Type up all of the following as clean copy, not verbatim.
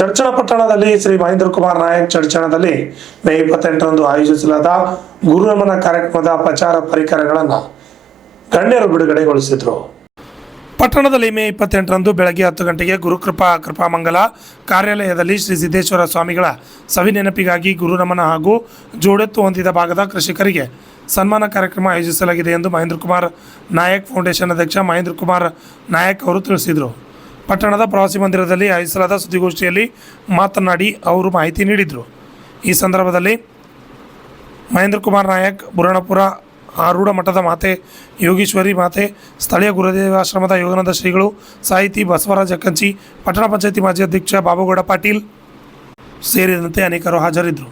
ಚಡ್ಚಣ ಪಟ್ಟಣದಲ್ಲಿ ಶ್ರೀ ಮಹೇಂದ್ರ ಕುಮಾರ್ ನಾಯಕ್ ಚಡ್ಚಣದಲ್ಲಿ ಮೇ 28ರಂದು ಆಯೋಜಿಸಲಾದ ಗುರು ನಮನ ಕಾರ್ಯಕ್ರಮದ ಪ್ರಚಾರ ಪರಿಕರಗಳನ್ನು ಗಣ್ಯರು ಬಿಡುಗಡೆಗೊಳಿಸಿದರು. ಪಟ್ಟಣದಲ್ಲಿ ಮೇ 28ರಂದು ಬೆಳಗ್ಗೆ 10 ಗಂಟೆಗೆ ಕೃಪಾಮಂಗಲ ಕಾರ್ಯಾಲಯದಲ್ಲಿ ಶ್ರೀ ಸಿದ್ದೇಶ್ವರ ಸ್ವಾಮಿಗಳ ಸವಿನೆನಪಿಗಾಗಿ ಗುರು ನಮನ ಹಾಗೂ ಜೋಡೆತ್ತು ಹೊಂದಿದ ಭಾಗದ ಕೃಷಿಕರಿಗೆ ಸನ್ಮಾನ ಕಾರ್ಯಕ್ರಮ ಆಯೋಜಿಸಲಾಗಿದೆ ಎಂದು ಮಹೇಂದ್ರ ಕುಮಾರ್ ನಾಯಕ್ ಫೌಂಡೇಶನ್ ಅಧ್ಯಕ್ಷ ಮಹೇಂದ್ರ ಕುಮಾರ್ ನಾಯಕ್ ಅವರು ತಿಳಿಸಿದರು. ಪಟ್ಟಣದ ಪ್ರವಾಸಿ ಮಂದಿರದಲ್ಲಿ ಆಯೋಜಿಸಲಾದ ಸುದ್ದಿಗೋಷ್ಠಿಯಲ್ಲಿ ಮಾತನಾಡಿ ಅವರು ಮಾಹಿತಿ ನೀಡಿದರು. ಈ ಸಂದರ್ಭದಲ್ಲಿ ಮಹೇಂದ್ರ ಕುಮಾರ್ ನಾಯಕ್, ಬುರಣಪುರ ಆರೂಢ ಮಠದ ಮಾತೆ ಯೋಗೀಶ್ವರಿ ಮಾತೆ, ಸ್ಥಳೀಯ ಗುರುದೇವಾಶ್ರಮದ ಯೋಗಾನಂದ ಶ್ರೀಗಳು, ಸಾಹಿತಿ ಬಸವರಾಜ ಕಂಚಿ, ಪಟ್ಟಣ ಪಂಚಾಯತಿ ಮಾಜಿ ಅಧ್ಯಕ್ಷ ಬಾಬುಗೌಡ ಪಾಟೀಲ್ ಸೇರಿದಂತೆ ಅನೇಕರು ಹಾಜರಿದ್ದರು.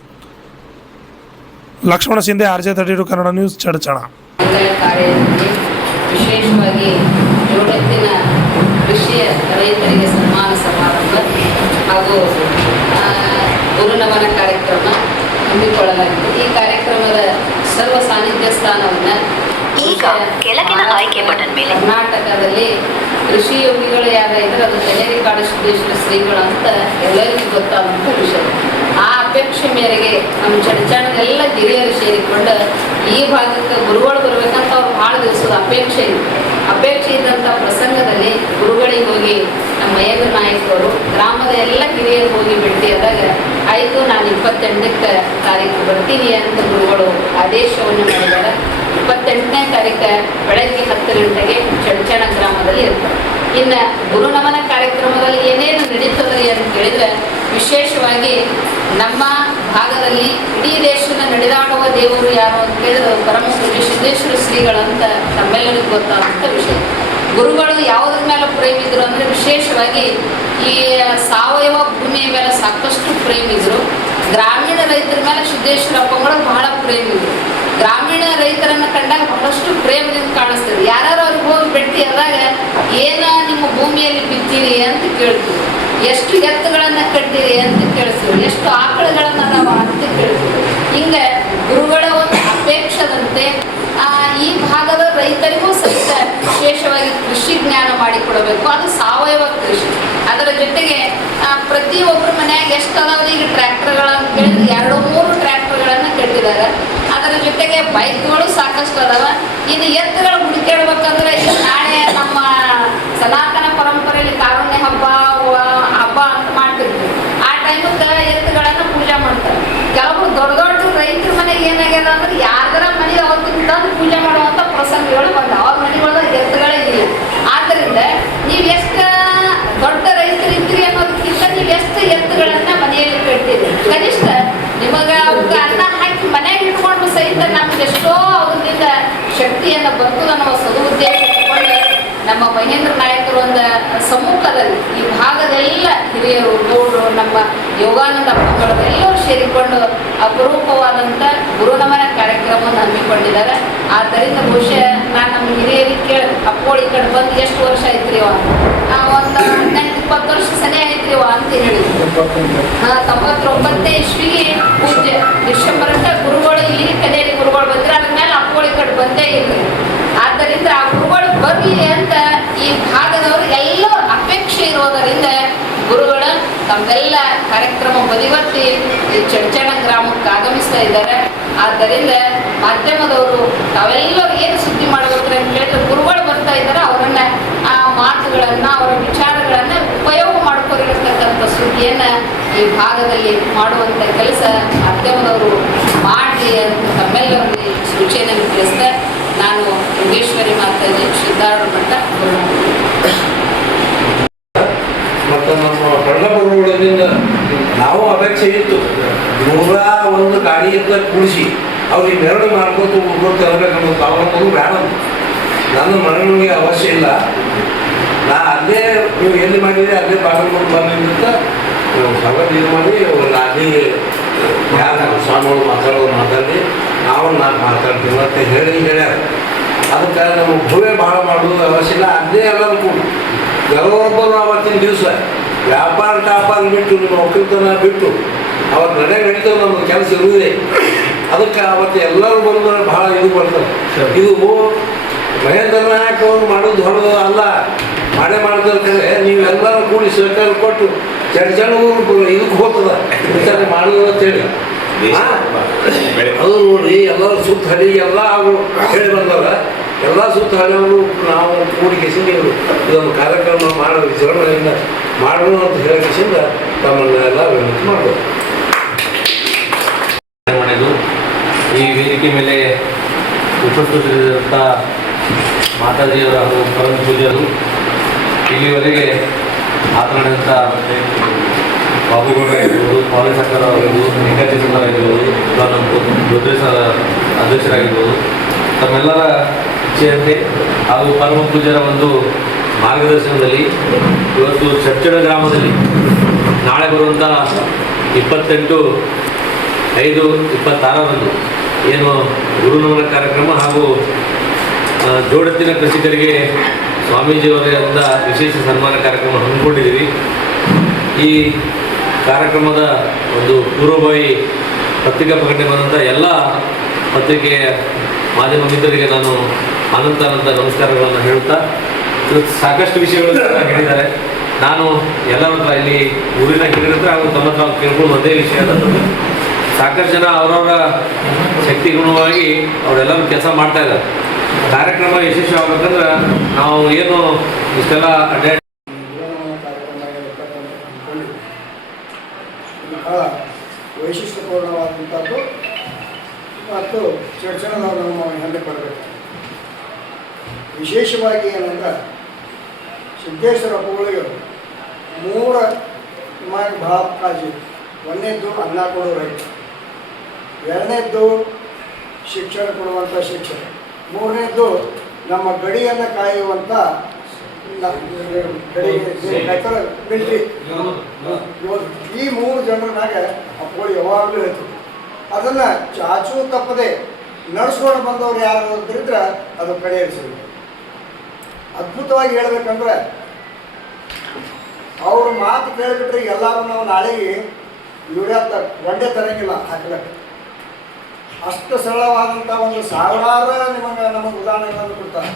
Lakshmana Shinde, RJ 32 Kannada news, Chadachan. ವಿಶೇಷವಾಗಿ ಜೋಡೆತ್ತಿನ ಕೃಷಿಯ ರೈತರಿಗೆ ಸನ್ಮಾನ ಸಮಾರಂಭ ಹಾಗೂ ಗುರುನಮನ ಕಾರ್ಯಕ್ರಮ ಹಮ್ಮಿಕೊಳ್ಳಲಾಗಿದೆ. ಈ ಕಾರ್ಯಕ್ರಮದ ಸರ್ವ ಸಾನ್ನಿಧ್ಯ ಸ್ಥಾನವನ್ನು ಈಗ ಕೆಳಗಿನ ಆಯ್ಕೆ ಬಟನ್ ಮೇಲೆ ಕರ್ನಾಟಕದಲ್ಲಿ ಕೃಷಿ ಯೋಗಿಗಳು ಯಾರ ಇದ್ರೆ ಅದು ತೆಲರಿಕಾಡು ಸಿದ್ದೇಶ್ವರ ಶ್ರೀಗಳು ಅಂತ ಎಲ್ಲರಿಗೂ ಗೊತ್ತಾದಂಥ ವಿಷಯ. ಆ ಅಪೇಕ್ಷೆ ಮೇರೆಗೆ ನಮ್ಮ ಚಡಚಣದೆಲ್ಲ ಹಿರಿಯರು ಸೇರಿಕೊಂಡು ಈ ಭಾಗಕ್ಕೆ ಗುರುಗಳು ಬರ್ಬೇಕಂತ ಅವ್ರು ಭಾಳ ದಿವಸದ ಅಪೇಕ್ಷೆ ಇದ್ದಂಥ ಪ್ರಸಂಗದಲ್ಲಿ ಗುರುಗಳಿಗೆ ಹೋಗಿ ನಮ್ಮ ಮಹೇಂದ್ರ ನಾಯಕ್ ಅವರು ಗ್ರಾಮದ ಎಲ್ಲ ಹಿರಿಯರು ಹೋಗಿ ಭೇಟಿಯಾದಾಗ ಆಯಿತು, ನಾನು 28ನೇ ತಾರೀಕು ಬರ್ತೀನಿ ಅಂತ ಗುರುಗಳು ಆದೇಶವನ್ನು ಮಾಡಿದ್ದಾರೆ. 28ನೇ ತಾರೀಕು ಬೆಳಗ್ಗೆ 10 ಗಂಟೆಗೆ ಚಡ್ಚಣ ಗ್ರಾಮದಲ್ಲಿ ಇರ್ತಾರೆ. ಇನ್ನು ಗುರುನಮನ ಕಾರ್ಯಕ್ರಮದಲ್ಲಿ ಏನೇನು ನಡೀತದೆ ಅಂತ ಕೇಳಿದರೆ, ವಿಶೇಷವಾಗಿ ನಮ್ಮ ಭಾಗದಲ್ಲಿ ಇಡೀ ದೇಶದ ನಡೆದಾಡುವ ದೇವರು ಯಾರು ಅಂತ ಕೇಳಿದ್ರೆ ಪರಮ ಪೂಜ್ಯ ಸಿದ್ದೇಶ್ವರ ಶ್ರೀಗಳಂತ ನಮ್ಮೆಲ್ಲರಿಗೂ ಗೊತ್ತಾದಂಥ ವಿಷಯ. ಗುರುಗಳು ಯಾವುದ್ರ ಮೇಲೆ ಪ್ರೇಮಿದ್ರು ಅಂದರೆ ವಿಶೇಷವಾಗಿ ಈ ಸಾವಯವ ಭೂಮಿಯ ಮೇಲೆ ಸಾಕಷ್ಟು ಪ್ರೇಮಿದ್ರು. ಗ್ರಾಮೀಣ ರೈತರ ಮೇಲೆ ಸಿದ್ದೇಶ್ವರಪ್ಪಗಳು ಬಹಳ ಪ್ರೇಮಿದ್ರು. ಗ್ರಾಮೀಣ ರೈತರನ್ನು ಕಂಡಾಗ ಬಹಳಷ್ಟು ಪ್ರೇಮದಿಂದ ಕಾಣಿಸ್ತದೆ. ಯಾರು ಅವ್ರಿಗೆ ಹೋಗಿ ಭೇಟಿ ಆದಾಗ ಏನ ನಿಮ್ಮ ಭೂಮಿಯಲ್ಲಿ ಬಿತ್ತೀರಿ ಅಂತ ಕೇಳ್ತೀವಿ, ಎಷ್ಟು ಎತ್ತುಗಳನ್ನು ಕಟ್ಟಿರಿ ಅಂತ ಕೇಳಿಸ್ತೀವಿ, ಎಷ್ಟು ಆಕಳುಗಳನ್ನು ನಾವು ಅಂತ ಕೇಳ್ತೀವಿ. ಹಿಂಗೆ ಗುರುಗಳ ಒಂದು ಅಪೇಕ್ಷದಂತೆ ಈ ಭಾಗದ ರೈತರಿಗೂ ಸಹಿತ ವಿಶೇಷವಾಗಿ ಕೃಷಿ ಜ್ಞಾನ ಮಾಡಿಕೊಡಬೇಕು. ಅದು ಸಾವಯವ ಕೃಷಿ. ಅದರ ಜೊತೆಗೆ ಪ್ರತಿಯೊಬ್ಬರ ಮನೆಯಾಗ ಎಷ್ಟು ಅದಾವೆ ಈಗ ಟ್ರ್ಯಾಕ್ಟರ್ಗಳಂತ ಕೇಳಿದ್ರೆ 2-3 ಟ್ರ್ಯಾಕ್ಟರ್ಗಳನ್ನು ಕಟ್ಟಿದ್ದಾರೆ. ಅದರ ಜೊತೆಗೆ ಬೈಕ್ಗಳು ಸಾಕಷ್ಟು ಅದಾವ. ಇನ್ನು ಎತ್ತುಗಳು ಹುಡುಕಾಡ್ಬೇಕಂದ್ರೆ ಈಗ ನಾಳೆ ನಮ್ಮ ಸನಾತನ ಪರಂಪರೆಯಲ್ಲಿ ಕಾರುಣ್ಯ ಹಬ್ಬ ಅಂತ ಮಾಡ್ತಿರ್ತೀವಿ. ಆ ಟೈಮಕ್ಕೆ ಎತ್ತುಗಳನ್ನು ಪೂಜೆ ಮಾಡ್ತಾರೆ. ಕೆಲವರು ದೊಡ್ಡ ರೈತರ ಮನೆಗೆ ಏನಾಗ್ಯದ ಅಂದ್ರೆ ಯಾರ ಮನೆ ಅವತ್ತಿಂದ ಪೂಜೆ ಮಾಡುವಂಥ ಪ್ರಸಂಗಗಳು ಬಂದಾವ. ಅವ್ರ ಮನೆಗಳದಾಗ ಎತ್ತುಗಳೇ ಇಲ್ಲ. ಆದ್ದರಿಂದ ನೀವು ಎಷ್ಟು ದೊಡ್ಡ ರೈತರಿದ್ರಿ ಅನ್ನೋದಕ್ಕಿಂತ ನೀವು ಎಷ್ಟು ಎತ್ತುಗಳನ್ನ ಮನೆಯಲ್ಲಿ ಕಟ್ಟಿದ್ರಿ, ಕನಿಷ್ಠ ನಿಮಗೆ ಅವಕ್ಕೆ ಅನ್ನ ಹಾಕಿ ಮನೆಯಾಗ ಇಟ್ಕೊಂಡು ಸಹಿತ ನಮ್ಗೆ ಎಷ್ಟೋ ಅದರಿಂದ ಶಕ್ತಿಯನ್ನು ಬರ್ತದೆ ಅನ್ನೋ ಸದುದ್ದೇಶ ಇಟ್ಕೊಂಡು ನಮ್ಮ ಮಹೇಂದ್ರ ನಾಯಕರು ಒಂದು ಸಮ್ಮುಖದಲ್ಲಿ ಈ ಭಾಗದೆಲ್ಲ ಹಿರಿಯರು, ಗೌಡರು, ನಮ್ಮ ಯೋಗಾನಂದ ಅಪ್ಪಗಳು ಎಲ್ಲರೂ ಸೇರಿಕೊಂಡು ಅಪರೂಪವಾದಂಥ ಗುರುನಮನ ಕಾರ್ಯಕ್ರಮವನ್ನು ಹಮ್ಮಿಕೊಂಡಿದ್ದಾರೆ. ಆದ್ದರಿಂದ ಬಹುಶಃ ನಾನು ನಮ್ಮ ಹಿರಿಯರಿಗೆ ಕೇಳಿದೆ, ಅಪ್ಪಗಳು ಈ ಕಡೆ ಬಂದು ಎಷ್ಟು ವರ್ಷ ಆಯ್ತ್ರಿವ? ಒಂದು 18-20 ವರ್ಷ ಸನೇ ಆಯ್ತ್ರಿವ ಅಂತ ಹೇಳಿದ್ರು. 99 ಇಸ್ವಿಗೆ ಪೂಜೆ ಡಿಸೆಂಬರ್ಗೆ ಗುರುಗಳು ಇಲ್ಲಿ ಕದೇರಿ ಗುರುಗಳು ಬಂದ್ರೆ ಅದ್ರ ಮೇಲೆ ಅಪ್ಪಗಳು ಈ ಕಡೆ ಬಂದೇ ಇರ್ಲಿ. ಆದ್ದರಿಂದ ಆ ಗುರುಗಳು ಬರಲಿ ಅಂತ ಈ ಭಾಗದವರು ಎಲ್ಲರೂ ಅಪೇಕ್ಷೆ ಇರೋದರಿಂದ ಗುರುಗಳು ತಮ್ಮೆಲ್ಲ ಕಾರ್ಯಕ್ರಮ ಬದಿಗೊತ್ತಿ ಈ ಚಡ್ಚಣ ಗ್ರಾಮಕ್ಕೆ ಆಗಮಿಸ್ತಾ ಇದ್ದಾರೆ. ಆದ್ದರಿಂದ ಮಾಧ್ಯಮದವರು ತಾವೆಲ್ಲರೂ ಏನು ಸುದ್ದಿ ಮಾಡಬೇಕು ಅಂತ ಹೇಳಿದ್ರೆ ಗುರುಗಳು ಬರ್ತಾ ಇದ್ದಾರೆ, ಅವರನ್ನ ಆ ಮಾತುಗಳನ್ನು ಅವರ ವಿಚಾರಗಳನ್ನು ಉಪಯೋಗ ಮಾಡ್ಕೊಂಡಿರ್ತಕ್ಕಂಥ ಸುದ್ದಿಯನ್ನು ಈ ಭಾಗದಲ್ಲಿ ಮಾಡುವಂಥ ಕೆಲಸ ಮಾಧ್ಯಮದವರು ಮಾಡಲಿ ಅಂತ ತಮ್ಮೆಲ್ಲರಲ್ಲಿ ಸೂಚನೆಯನ್ನು ತಿಳಿಸ್ತಾ ನಾನು ಯೋಗೇಶ್ವರಿ ಮಾತಾಜಿ ಸಿದ್ದಾರೂಢ ಮಠ ಮತ್ತು ನಮ್ಮ ಕಳ್ಳಗುರುಗಳಿಂದ ನಾವು ಅಪೇಕ್ಷೆ ಇತ್ತು, 101 ಗಾಡಿಯಿಂದ ಕೂಡಿಸಿ ಅವ್ರಿಗೆ ಮೆರವಣಿಗೆ ಮಾಡ್ಕೊತ ಉಳ್ಕೊತ ತರಬೇಕನ್ನೋ ತಾವು ಬೇಡ. ನನ್ನ ಮನೆಗಳಿಗೆ ಅವಶ್ಯ ಇಲ್ಲ, ನಾ ಅಲ್ಲೇ ನೀವು ಎಲ್ಲಿ ಮಾಡಿದ್ರೆ ಅಲ್ಲೇ ಬಾಗಿಲು ಬರಲಿ ಅಂತ ಸಭೆ ಇದು ಮಾಡಿ ಅಲ್ಲಿ ಯಾರು ಸ್ವಾಮಿಗಳು ಮಾತಾಡಿ ನಾವು ನಾನು ಮಾತಾಡ್ತೀವಿ ಅಂತ ಹೇಳ್ಯಾರ. ಅದಕ್ಕೆ ನಮ್ಮ ಭೂಮಿ ಭಾಳ ಮಾಡೋದು ಅವಶ್ಯ ಇಲ್ಲ, ಅಲ್ಲೇ ಎಲ್ಲರೂ ಕೂಡ ಕೆಲವೊಬ್ಬರು ಅವತ್ತಿನ ದಿವಸ ವ್ಯಾಪಾರ ಬಿಟ್ಟು ನಿಮ್ಮ ಒಕ್ಕಲ್ತನ ಬಿಟ್ಟು ಅವತ್ತು ನಡೀತದೆ, ನಮ್ಗೆ ಕೆಲಸ ಇರುವುದೇ. ಅದಕ್ಕೆ ಅವತ್ತು ಎಲ್ಲರೂ ಬಂದರೆ ಭಾಳ ಇದು ಬರ್ತಾರೆ. ಇದು ಮಹೇಂದ್ರ ನಾಯಕ್ ಮಾಡೋದು ಹೊರದು ಅಲ್ಲ, ಮಾಡೇ ಮಾಡ್ತಾರೆ. ನೀವೆಲ್ಲರೂ ಕೂಡಿ ಸಹಕಾರ ಕೊಟ್ಟು ಚರ್ಚಣ ಇದಕ್ಕೆ ಹೋಗ್ತದ ವಿಚಾರ ಮಾಡೋದು ಅಂತೇಳಿ ಅದು ನೋಡ್ರಿ ಎಲ್ಲರೂ ಸುತ್ತ ಹಳ್ಳಿ ಎಲ್ಲ ಅವರು ಹೇಳಿ ಬಂದವ ಎಲ್ಲ ಸುತ್ತ ಹಳ್ಳಿಯವರು ನಾವು ಕೂಡಿಕೆಸಿಂದ ಇದೊಂದು ಕಾರ್ಯಕ್ರಮ ಮಾಡೋ ವಿಜೃಂಭಣೆಯಿಂದ ಮಾಡೋಣ ಅಂತ ಹೇಳಿಕೆಸಿಂದ ತಮ್ಮನ್ನೆಲ್ಲ ವಿನಂತಿ ಮಾಡ್ಬೋದು. ಈ ವೇದಿಕೆ ಮೇಲೆ ಉಪಸ್ಥಿತರಿದ್ದಂಥ ಮಾತಾಜಿಯವರ ಹಾಗೂ ಪರಮ ಪೂಜ್ಯರು, ಇಲ್ಲಿವರೆಗೆ ಮಾತನಾಡಿದಂಥ ಬಾಬುಗೌಡ ಆಗಿರ್ಬೋದು, ಮಾವಲಿ ಸರ್ಕಾರ ಆಗಿರ್ಬೋದು, ರೇಖಾಚಿತ್ರ ಆಗಿರ್ಬೋದು, ಇಲ್ಲ ನಮ್ಮ ರುದ್ರೇಶ ಅಧ್ಯಕ್ಷರಾಗಿರ್ಬೋದು, ತಮ್ಮೆಲ್ಲರ ಇಚ್ಛೆಯಂತೆ ಹಾಗೂ ಪರಮ ಪೂಜ್ಯರ ಒಂದು ಮಾರ್ಗದರ್ಶನದಲ್ಲಿ ಇವತ್ತು ಚರ್ಚಣ ಗ್ರಾಮದಲ್ಲಿ ನಾಳೆ ಬರುವಂಥ 28/5/26 ಏನು ಗುರುನಮನ ಕಾರ್ಯಕ್ರಮ ಹಾಗೂ ಜೋಡತ್ತಿನ ಕೃಷಿಕರಿಗೆ ಸ್ವಾಮೀಜಿಯವರಿಂದ ವಿಶೇಷ ಸನ್ಮಾನ ಕಾರ್ಯಕ್ರಮ ಹಮ್ಮಿಕೊಂಡಿದ್ದೀವಿ. ಈ ಕಾರ್ಯಕ್ರಮದ ಒಂದು ಪೂರ್ವಭಾವಿ ಪತ್ರಿಕಾ ಪ್ರಕಟಣೆ ಬಂದಂಥ ಎಲ್ಲ ಪತ್ರಿಕೆಯ ಮಾಧ್ಯಮ ಮಿತ್ರರಿಗೆ ನಾನು ಅನಂತ ನಮಸ್ಕಾರಗಳನ್ನು ಹೇಳುತ್ತಾ, ಇವತ್ತು ಸಾಕಷ್ಟು ವಿಷಯಗಳು ಹೇಳಿದ್ದಾರೆ. ನಾನು ಎಲ್ಲರ ಹತ್ರ ಇಲ್ಲಿ ಊರಿನ ಹಿರಿಯರ ಹತ್ರ ಹಾಗೂ ತಮ್ಮ ಹತ್ರ ಕೇಳ್ಕೊಂಡು ಒಂದೇ ವಿಷಯ ಅನ್ನೋದು, ಸಾಕಷ್ಟು ಜನ ಅವರವರ ಶಕ್ತಿ ಗುಣವಾಗಿ ಅವರೆಲ್ಲರೂ ಕೆಲಸ ಮಾಡ್ತಾ ಇದ್ದಾರೆ. ಕಾರ್ಯಕ್ರಮ ಯಶಸ್ವಿ ಆಗ್ಬೇಕಂದ್ರೆ ನಾವು ಏನು ಇಷ್ಟೆಲ್ಲ ಅಡ್ಡಾಡಿ ವೈಶಿಷ್ಟ್ಯಪೂರ್ಣವಾದಂಥದ್ದು ಮತ್ತು ಚರ್ಚನದವರು ನಾವು ಹೆಮ್ಮೆ ಪಡಬೇಕು. ವಿಶೇಷವಾಗಿ ಏನಂದ್ರೆ ಸಿದ್ದೇಶ್ವರ ಅಪ್ಪಗಳಿಗೆ 3 ನಮಗೆ ಭಾಳ ಕಾಳಜಿ. ಒಂದನೇದ್ದು ಅನ್ನ ಕೊಡೋ ರೈತ, 2ನೇದ್ದು ಶಿಕ್ಷಣ ಕೊಡುವಂಥ ಶಿಕ್ಷಕ, 3ನೇದ್ದು ನಮ್ಮ ಗಡಿಯನ್ನು ಕಾಯುವಂಥ ಗಡಿ ಮಿಲ್ಟ್ರಿ. ಈ 3 ಜನರ ಮ್ಯಾಗ ಅಪ್ಪಗಳು ಯಾವಾಗಲೂ ಹೇಳ್ತೀವಿ. ಅದನ್ನು ಚಾಚೂ ತಪ್ಪದೆ ನಡೆಸ್ಕೊಂಡು ಬಂದವ್ರು ಯಾರು ಇದ್ರೆ ಅದು ಕಡೆಯರಿಸಿದ್ರು. ಅದ್ಭುತವಾಗಿ ಹೇಳ್ಬೇಕಂದ್ರೆ ಅವ್ರ ಮಾತು ಕೇಳಿಬಿಟ್ರೆ ಎಲ್ಲರೂ ನಾವು ನಾಳೆಗೆ ಯೂರಿಯಾ ಒಂದೇ ತರಂಗಿಲ್ಲ ಹಾಕ್ಲಿಕ್ಕೆ. ಅಷ್ಟು ಸರಳವಾದಂಥ ಒಂದು ಸಾವಿರಾರು ನಮಗೆ ಉದಾಹರಣೆಗಳನ್ನು ಕೊಡ್ತಾರೆ.